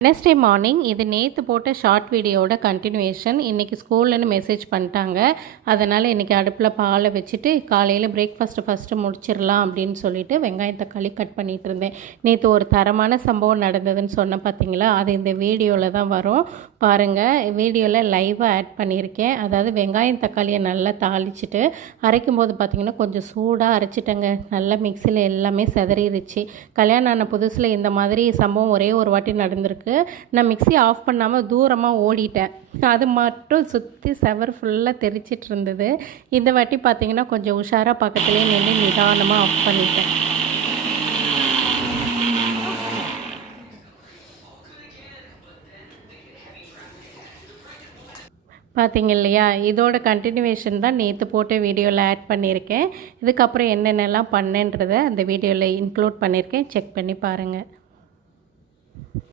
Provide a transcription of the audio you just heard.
Wednesday morning இது நேற்று போட்ட ஷார்ட் வீடியோவோட கண்டினியூவேஷன். இன்றைக்கி ஸ்கூல்லேருந்து மெசேஜ் பண்ணிட்டாங்க. அதனால் இன்றைக்கி அடுப்பில் பாலை வச்சுட்டு காலையில் ஃபஸ்ட்டு முடிச்சிடலாம் அப்படின்னு சொல்லிட்டு வெங்காயம் தக்காளி கட் பண்ணிகிட்டு இருந்தேன். நேற்று ஒரு தரமான சம்பவம் நடந்ததுன்னு சொன்ன பார்த்தீங்களா, அது இந்த வீடியோவில் தான் வரும் பாருங்கள். வீடியோவில் லைவாக ஆட் பண்ணியிருக்கேன். அதாவது வெங்காயம் தக்காளியை நல்லா தாளிச்சிட்டு அரைக்கும் போது பார்த்திங்கன்னா கொஞ்சம் சூடாக அரைச்சிட்டேங்க. நல்லா மிக்சியில் எல்லாமே செதறிடுச்சு. கல்யாணம் ஆன புதுசில் இந்த மாதிரி சம்பவம் ஒரே ஒரு வாட்டி நடந்திருக்கு. நான் மிக்ஸி ஆஃப் பண்ணாமல் தூரமாக ஓடிட்டேன். அது மட்டும் சுற்றி செவர் ஃபுல்லாக தெரிச்சிட்டு இருந்தது. இந்த வாட்டி பார்த்திங்கன்னா கொஞ்சம் உஷாராக பக்கத்துலேயே நின்று நிதானமாக ஆஃப் பண்ணிட்டேன். பார்த்தீங்க இல்லையா, இதோட கண்டினியூவேஷன் தான் நேற்று போட்ட வீடியோவில் ஆட் பண்ணியிருக்கேன். இதுக்கப்புறம் என்னென்னலாம் பண்ணேன்றதை அந்த வீடியோவில் இன்க்ளூட் பண்ணியிருக்கேன். செக் பண்ணி பாருங்கள்.